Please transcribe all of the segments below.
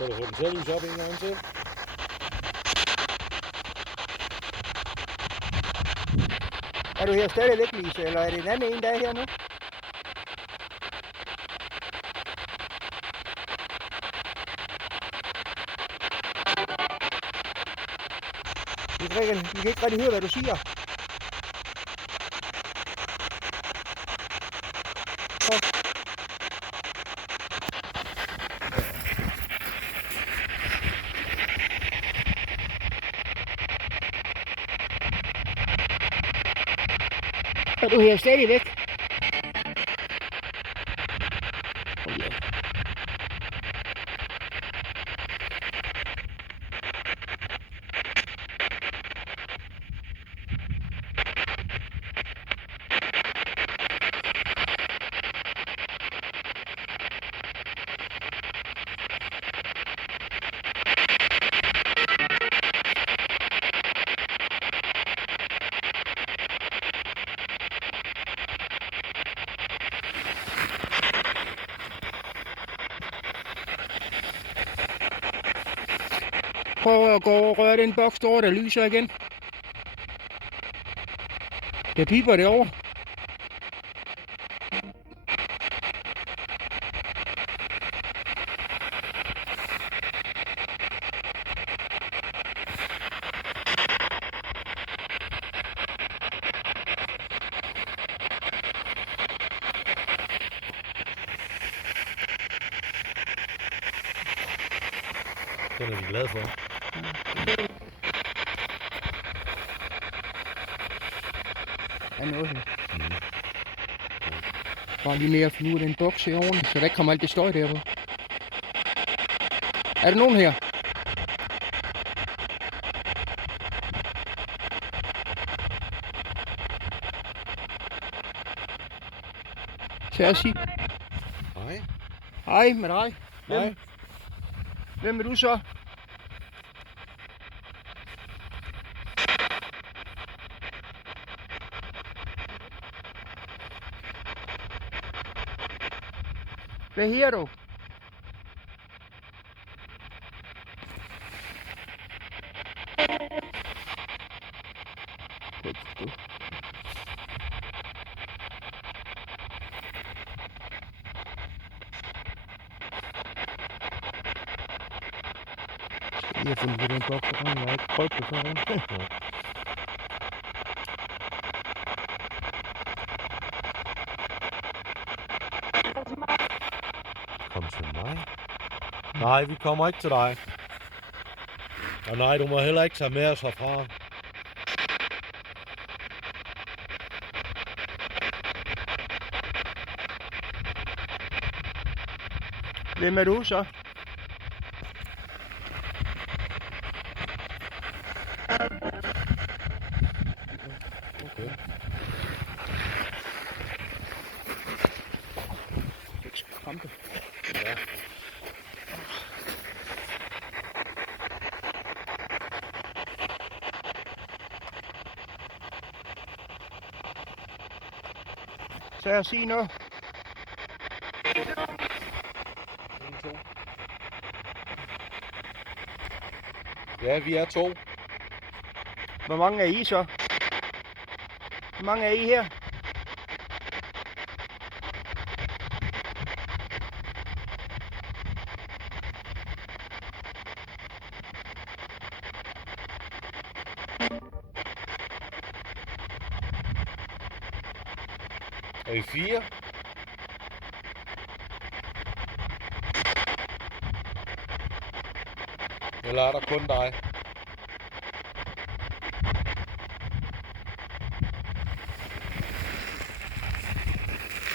Kan du få den til at lyse op en gang til? Er du her stadigvæk, Lise, eller er det en anden en, der er her nu? Vi kan ikke rigtig høre, hvad du siger. Er du her stadigvæk? Okay. Prøv at gå og røre den boks derovre, der lyser igen. Der piper det over. Den er vi glade for. Der er noget her. Bare lige mere at finde ud af den boks herovre, så der ikke kommer alt det støj deroppe. Er der nogen her? Så jeg sige. Hej. Hej med dig. Hej. Hvem er du så? Hvad her du? Jeg har fundet den boks, og jeg har ikke prøvet det før. Kom til mig. Nej, vi kommer ikke til dig. Og nej, du må heller ikke tage med os herfra. Hvem er du så? Okay. Krampe. Ja. Så jeg sige noget. 1, 2. Ja, vi er 2. Hvor mange er I så? Hvor mange er I her? Er I 4? Eller er der kun dig?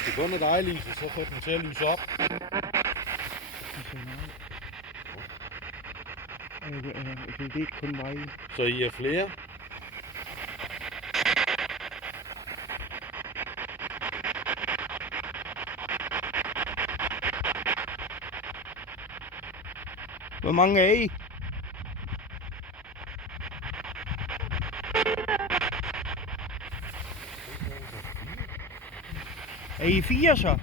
Det er kun med dig, Lise, så får den til at lyse op. Det er ikke kun mig. Så I er flere? Hvor mange er I? Er I 4 så?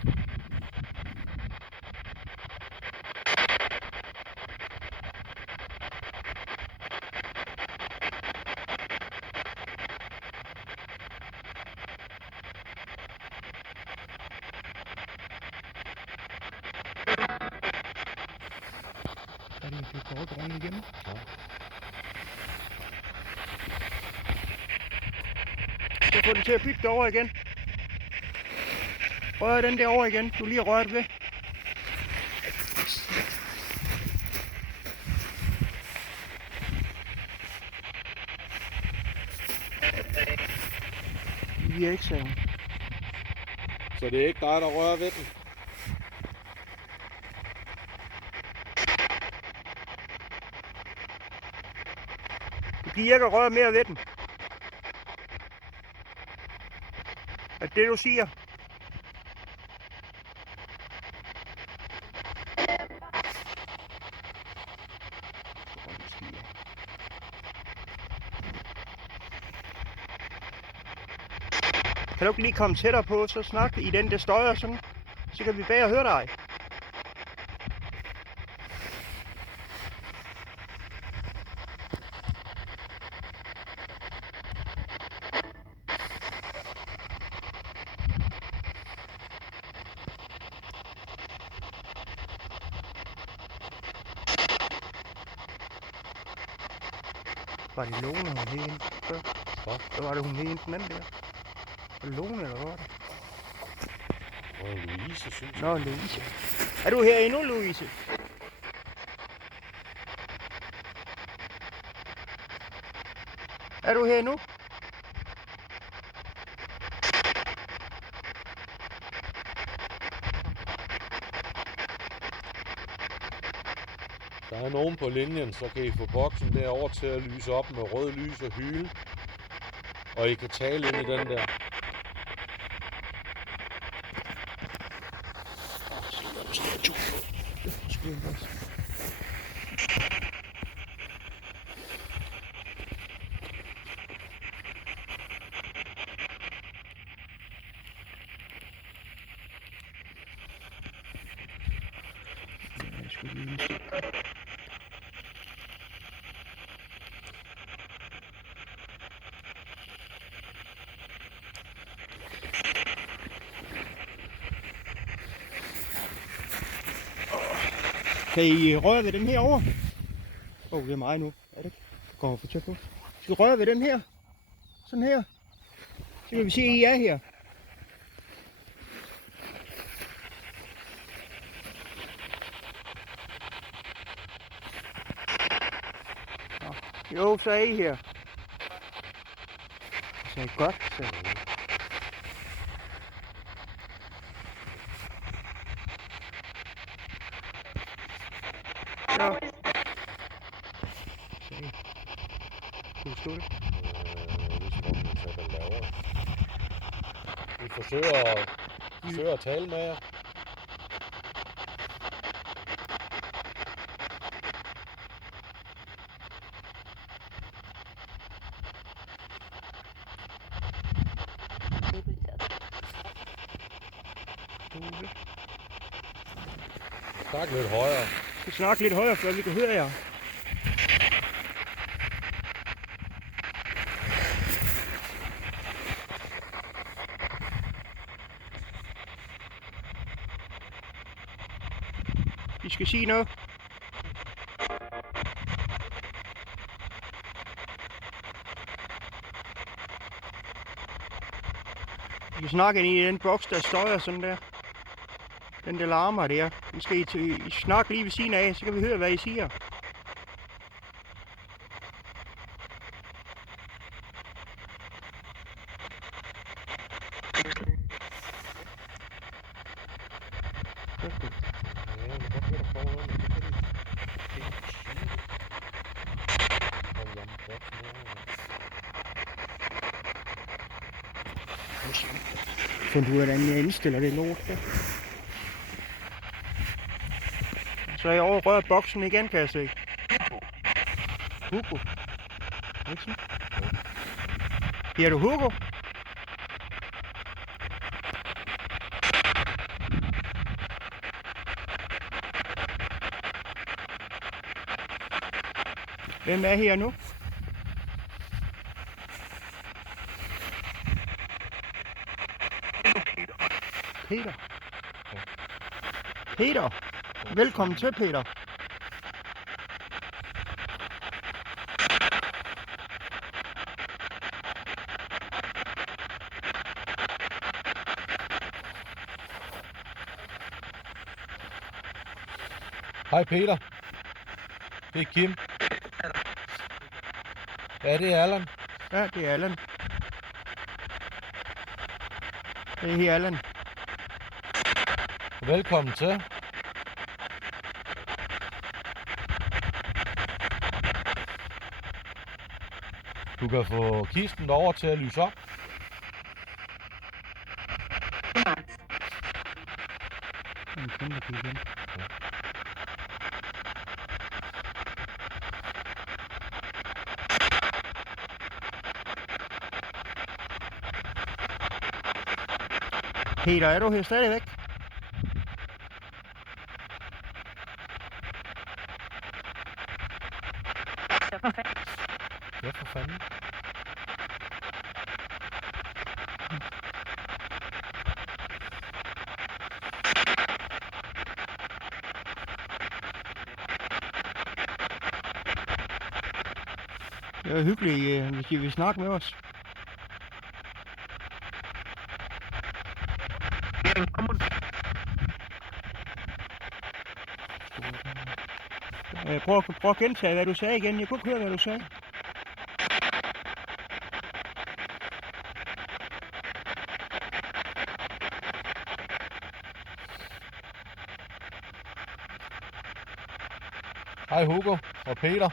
det foregår igennem. Ja. Så få den til at bygge derovre igen. Rør den derovre igen. Du lige rørt ved. Vi er ikke sådan. Så det er ikke dig, der rører ved den? Du giver ikke at røre mere ved den. Er det du siger? Kan du ikke lige komme tættere på, så snak i den, der støjer sådan, så kan vi bag og høre dig. Var det Lone, hun hed hende før? Hvad? Hvad var det, hun hed hende den anden der? Var det Lone, eller hvad var det? Louise, synes jeg. Nå, Louise. Er du her endnu, Louise? Er du her nu? Der er nogen på linjen, så kan I få boksen derover til at lyse op med rød lys og hyle. Og I kan tale ind i den der. Kan I røre ved den her over? Det er mig nu. Er det ikke? Jeg kommer for tæt på. Skal I røre ved den her? Sådan her. Så kan vi se, at I er her. Jo, så er I her. Så er I godt. Så. Ja. Kunne du stå det? Det er som om, vi sætter lavere. Vi forsøger at tale med jer. Snak lidt højere. Vi skal snakke lidt højere, for vi kan høre jer. I skal sige noget. I kan snakke ind i den boks, der støjer sådan der. Den der larmer der. Vi skal I snakke lige ved siden af, så kan vi høre, hvad I siger. Find ud af, hvordan jeg indstiller det lort der. Så er jeg over og rører boksen igen, kan jeg se. Hugo. Nielsen? Her er du Hugo? Hvem er her nu? Peter. Peter. Velkommen til, Peter. Hej Peter. Det er Kim. Ja, det er Allan. Ja, det er Allan. Det er her Allan. Velkommen til. Du kan få kisten over til at lyse op. Peter, er du her stadigvæk? Ja, for fanden. Det er hyggeligt, hvis I vil snakke med os. Prøv at gentage, hvad du sagde igen. Jeg kunne ikke høre, hvad du sagde. Hej Hugo og Peter.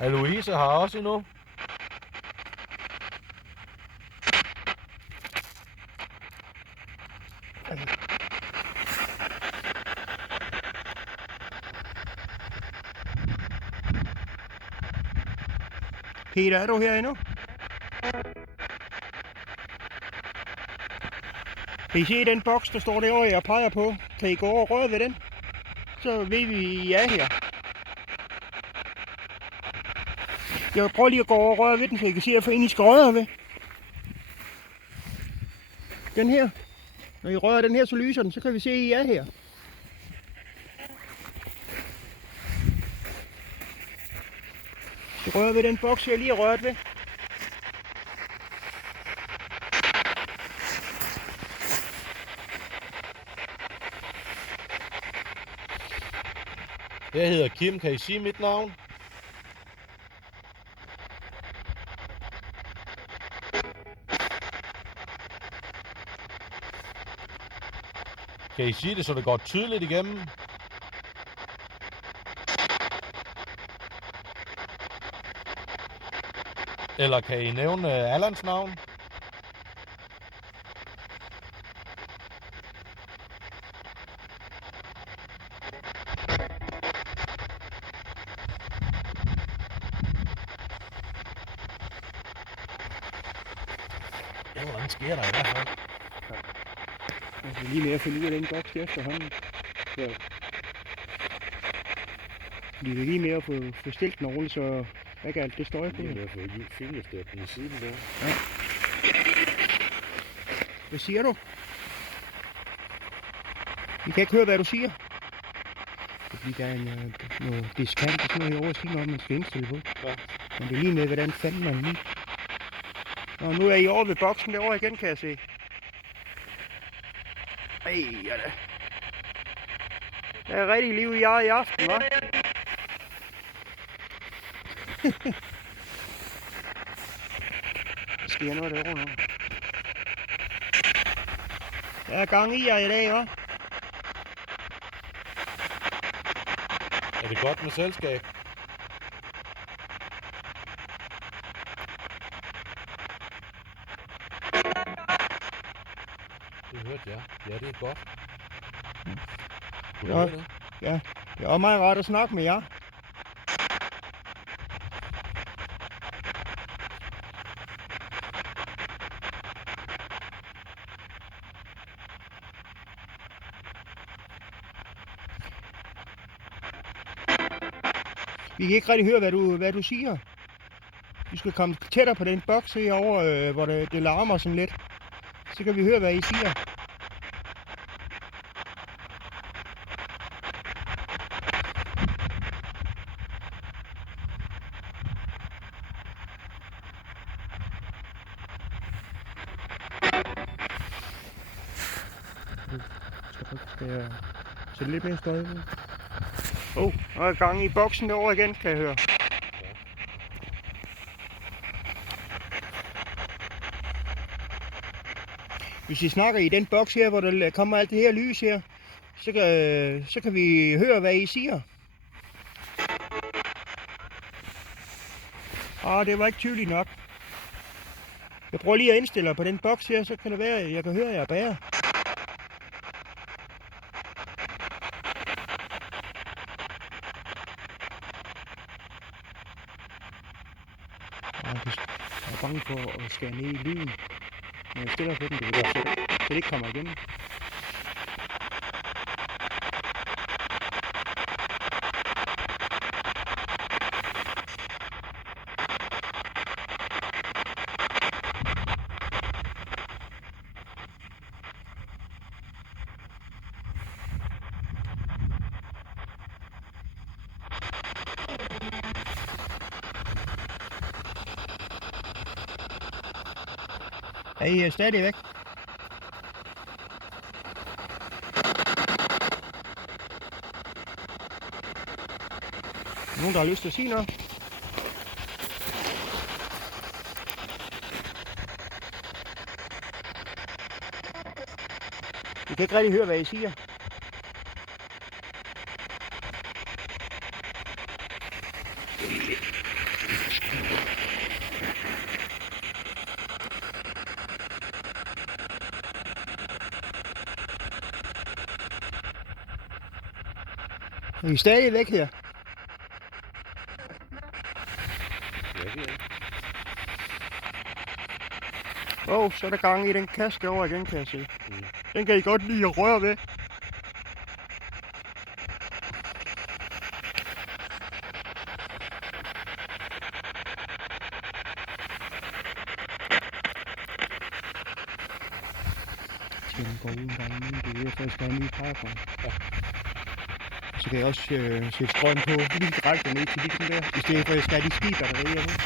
Louise har også endnu. Peter, er du her endnu? Kan I se den boks, der står derovre, jeg peger på? Kan I gå over og røre ved den? Så ved vi, I er her. Jeg vil prøve lige at gå over og røre ved den, så I kan se, hvorfor I skal røre ved. Den her. Når I rører den her, så lyser den, så kan vi se, at I er her. Så rører ved den boks, jeg lige har rørt ved. Jeg hedder Kim. Kan I sige mit navn? Kan I sige det, så det går tydeligt igennem? Eller kan I nævne Allans navn? Hvordan sker der i hvert fald? Jeg er lige med at finde ud af den boks til efterhånden. Så vi vil lige med at få stillet den ordentligt, så ikke alt det støj på. Lige med at få fingerstøtten i siden der. Ja. Hvad siger du? Vi kan ikke høre, hvad du siger. Det er fordi, der er noget diskant, der sidder herovre og siger noget, man skal indstille på. Ja. Men det er lige med, hvordan fanden man lige. Og nu er I over ved boksen derovre igen, kan jeg se. Ej, ja da. Der er rigtig liv i jer i aften, hva'? Der sker noget derovre nu. Der er gang i jer i dag, hva'? Er det godt med selskab? Det hørte jeg. Ja, det er godt. Kunne du Ja. høre det? Ja, det er også meget rart at snakke med jer. Vi kan ikke rigtig høre, hvad du siger. Du skal komme tættere på den boks herovre, hvor det larmer sådan lidt. Så kan vi høre, hvad I siger. Det er så lidt mere støj. Nu er gang i boksen derovre igen, kan jeg høre. Hvis I snakker i den boks her, hvor der kommer alt det her lys her, så kan vi høre, hvad I siger. Det var ikke tydeligt nok. Jeg prøver lige at indstille på den boks her, så kan det være, at jeg kan høre, at jeg bærer. Jeg er bange for at skære ned i lyden. Når jeg stiller på den, så det ikke kommer igennem. Er I stadigvæk? Nogen, der har lyst til at sige noget? Vi kan ikke rigtig høre, hvad I siger. Er I stadig væk her? Så er der gang i den kasse derovre igen, kan jeg se. Den kan I godt lide at røre ved. Den går uden gang inden, det er derfor, jeg skal have en ny parker. Så kan jeg også sætte strøm på lige direkte ned til bilen der, i stedet for at jeg skal have de skibatterier med.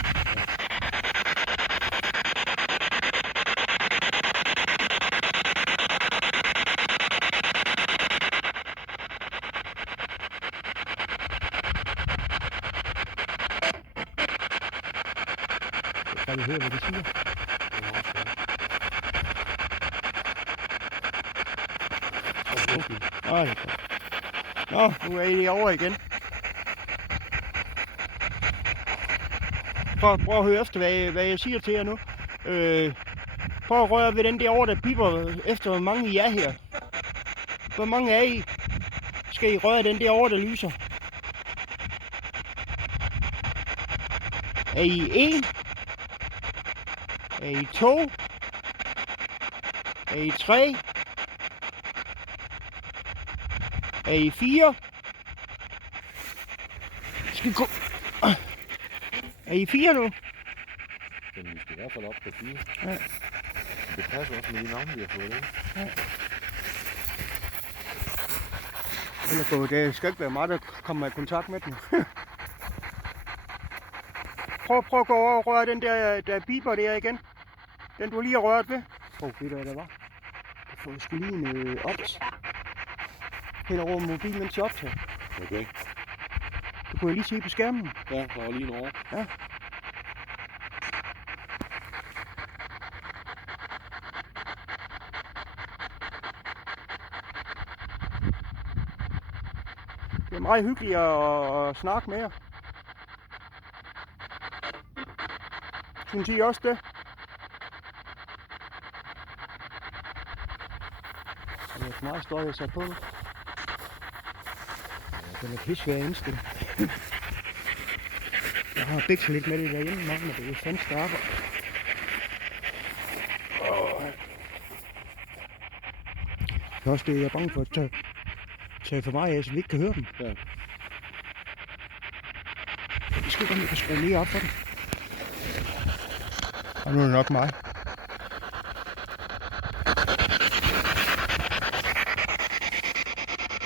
Kan I høre, hvad de siger? Nu er I over igen. Prøv at høre efter, hvad jeg siger til jer nu. Prøv at røre ved den der over, der piper efter, hvor mange I er her. Hvor mange er I? Skal I røre den der over, der lyser? Er I 1? Er I 2? Er I 3? Er I 4? Skal vi gå? Er I 4 nu? Men vi skal i hvert fald op på 4. Ja. Det passer også med de navne, vi har fået. Ja. Eller det skal ikke være mig, der kommer i kontakt med den. Prøv at gå over og røre den der biber der igen. Den du lige har rørt ved. Ved du hvad der var? Du får sgu lige en ops. Hen over mobilen, mens jeg optager. Okay. Du kunne lige se på skærmen. Ja, der var lige en over. Ja. Det er meget hyggeligt at snakke med jer. Synes I også det? Det er for meget støj, jeg sat på nu. Den er pissvær at indstille. Jeg har bækset lidt med det derhjemme, men det er fandme skarpere. Det er også det, jeg er bange for at tage for mig af, så vi ikke kan høre dem. Ja. Vi skal godt lige skrue mere op for den. Og nu er det nok mig.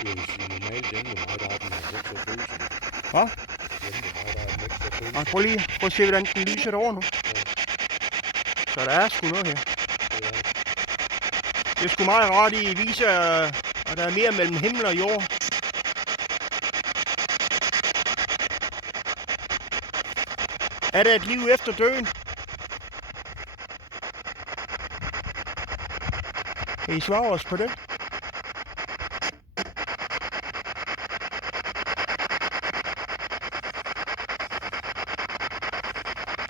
Jeg vil sige, normalt hjemme med mig, der er den ikke så følelse. Hvad? Hjemme med mig, der er den ikke så følelse. Prøv at se, hvordan den lyser derovre nu. Ja. Så der er sgu noget her. Det er Det er sgu meget rart, I viser Og der er mere mellem himmel og jord. Er der et liv efter døden? Kan I svare os på det?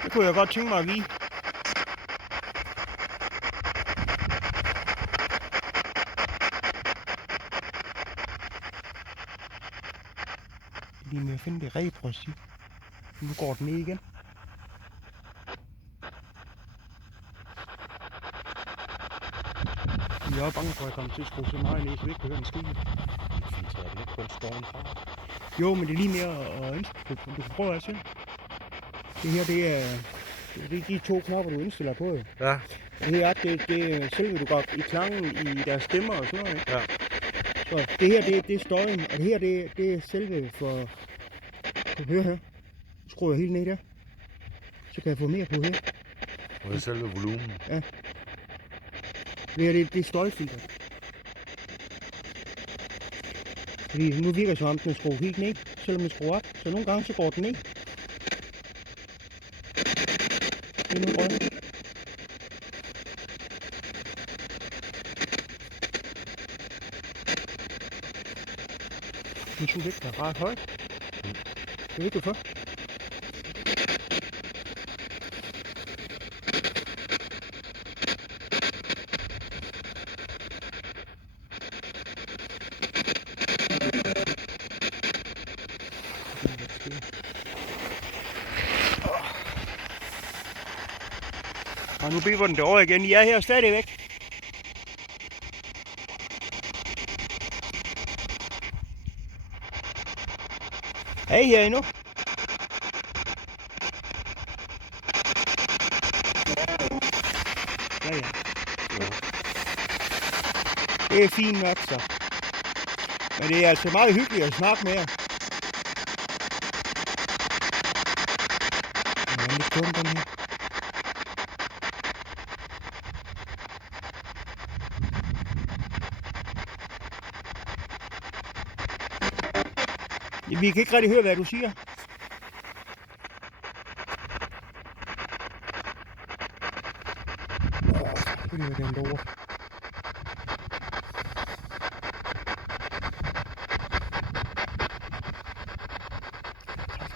Det kunne jeg godt tænke mig at vide. Lige med at finde det reprosigt. Nu går den ned igen. Jeg er bange for, at jeg kommer til at skrue så meget ned, så vi ikke kan høre en skid. Filtrerer den ikke kun støjen fra? Jo, men det er lige mere at indstille. Du kan prøve at se. Det her, det er de 2 knapper, du indstiller på. Jo. Ja. Det her, det er selve, du går i klangen i deres stemmer og sådan noget. Ja. Så det her, det er støjen, og det her, det er selve for... Kan du høre her? Nu skruer jeg helt ned der. Så kan jeg få mere på her. Og det er selve volumen. Ja. Det her, det er støjfilter. Fordi nu virker det som om den skruer helt ned, selvom den skruer op. Så nogle gange så går den ned. Det er nu rød. Min subjekt er ret højt. Det ved du for. Og nu biber den derovre igen. I er her stadigvæk. Er I her endnu? Ja, ja. Det er fint nok så. Men det er altså meget hyggeligt at snakke med jer. Den er lidt tung, den her. Ja, vi kan ikke rigtig høre, hvad du siger. Det er den derovre.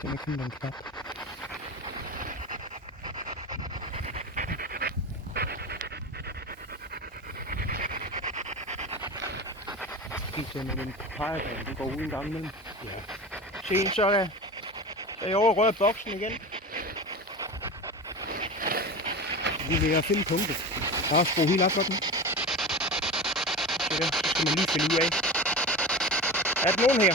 Den er kun den knap. Den er den peger, den går ud en gang imellem. Ja. Se, så er jeg over rører boksen igen. Vi vil finde punktet. Der er skruet helt op for den. Se der, så skal man lige finde ud af. Er der nogen her?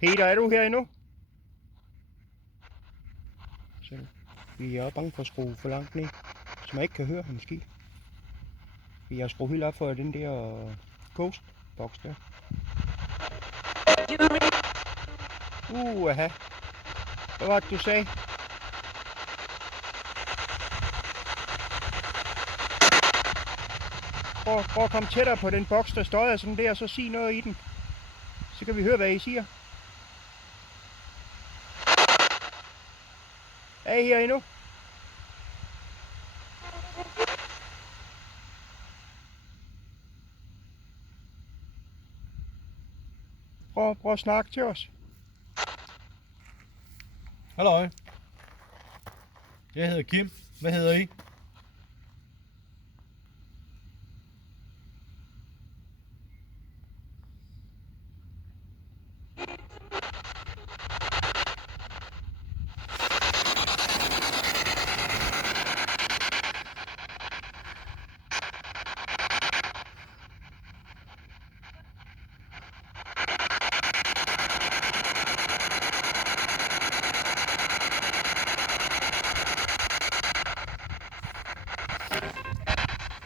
Peter, er du her endnu? Så vi er bange for at skrue for langt ned, så man ikke kan høre måske. Vi har skruet helt op for den der ghost-box der. Aha. Hvad var det, du sagde? Prøv at komme tættere på den boks, der støjer sådan der, og så sig noget i den. Så kan vi høre, hvad I siger. Er I her endnu? Prøv at snakke til os. Halløj. Jeg hedder Kim. Hvad hedder I?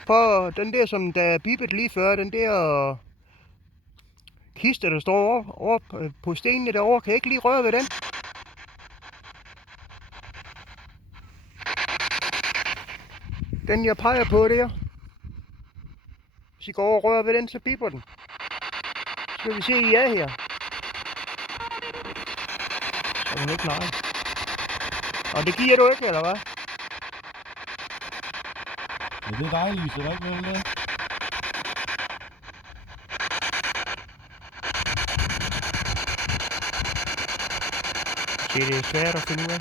For den der, som der bippede lige før, den der kiste, der står over på stenene derovre, kan jeg ikke lige røre ved den? Den jeg peger på der. Hvis I går over og rører ved den, så biber den. Så vil vi se, I er her. Så hun ikke nej. Og det giver du ikke, eller hvad? Men det er dejligt, så der ikke vel det? Se, det er svært at finde ud af.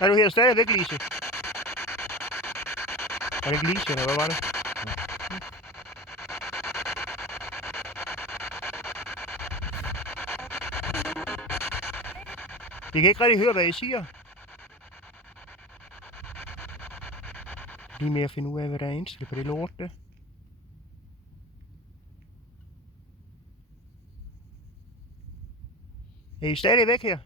Er du her stadigvæk, Lise? Var det ikke Lise, eller hvad var det? Jeg kan ikke rigtig høre, hvad I siger. Lige med at finde ud af, hvad der er indstillet på det lort der. Er I stadigvæk her?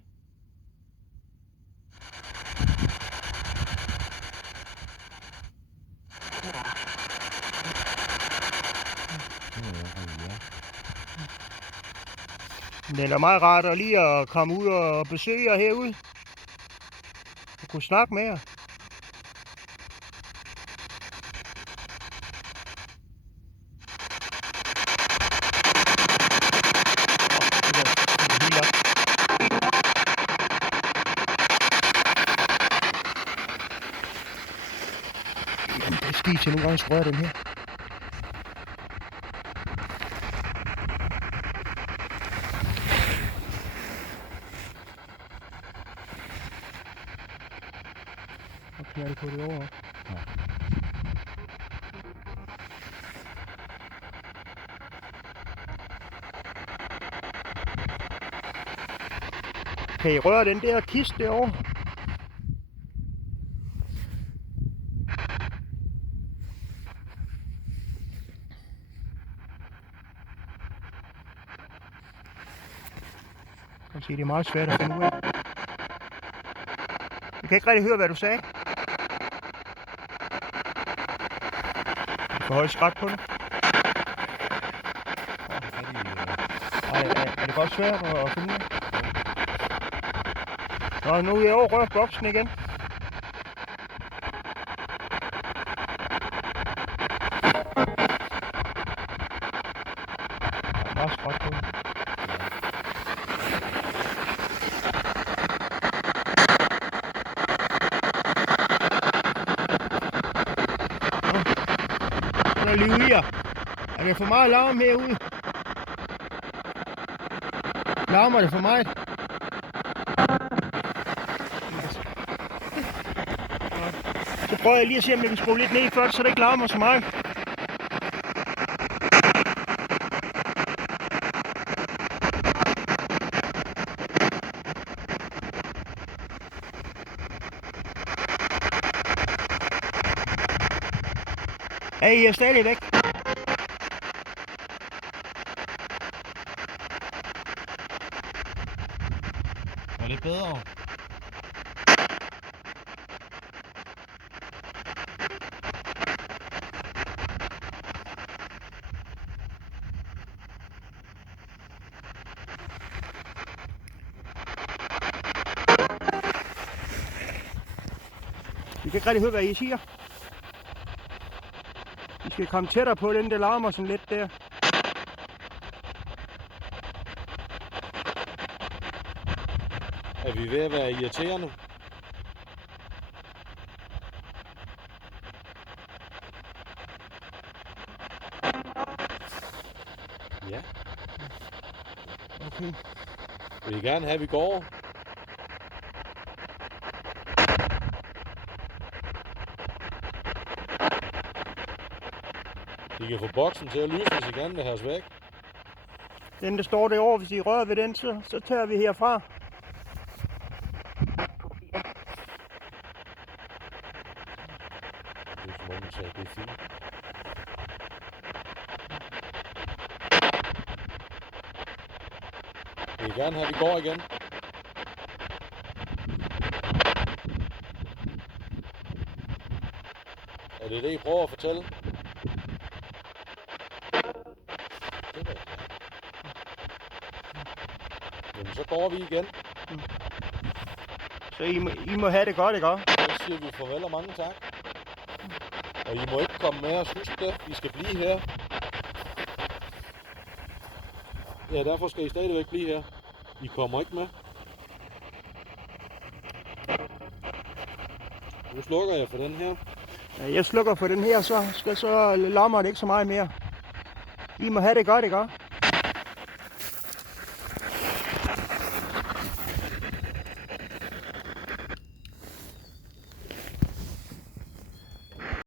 Det er da meget rart at lige at komme ud og besøge jer herude. Og kunne snakke med jer. Det er skidt til nogle gange at røre den her. Og knalde på det over. Ja. Kan I røre den der kiste derovre? Jeg kan se, det er meget svært at finde ud af. Jeg kan ikke rigtig høre, hvad du sagde. Du får højt skræt på det. Er det godt svært at finde ud af? Nå, nu er jeg over rørt boksen igen. Der er meget skræt på det. Der er liv i jer. Er det for meget larm herude? Larmer det for meget? Så prøver jeg lige at se, om jeg kan skrue lidt ned først, så det ikke larmer så meget. Hey, jeg er stadig væk. Er det bedre? Jeg kan ikke rigtig høre, hvad I siger. Vi skal komme tættere på den, der larmer sådan lidt der. Er vi ved at være irriterende? Ja. Okay. Vil I gerne have, at vi går? I kan få boksen til at lyse, hvis I gerne vil have os væk. Den, der står derovre, hvis I rører ved den, så tager vi herfra. Det er som om, så det er fint. Vil I gerne have, at vi går igen? det er det, I prøver at fortælle? Det er Jamen, så går vi igen. Så I må have det godt, ikke også? Så siger vi farvel og mange tak. Og I må ikke komme med os. Husk det. I skal blive her. Ja, derfor skal I stadigvæk blive her. I kommer ikke med. Nu slukker jeg for den her. Ja, jeg slukker for den her, så larmer det ikke så meget mere. I må have det godt, ikke også?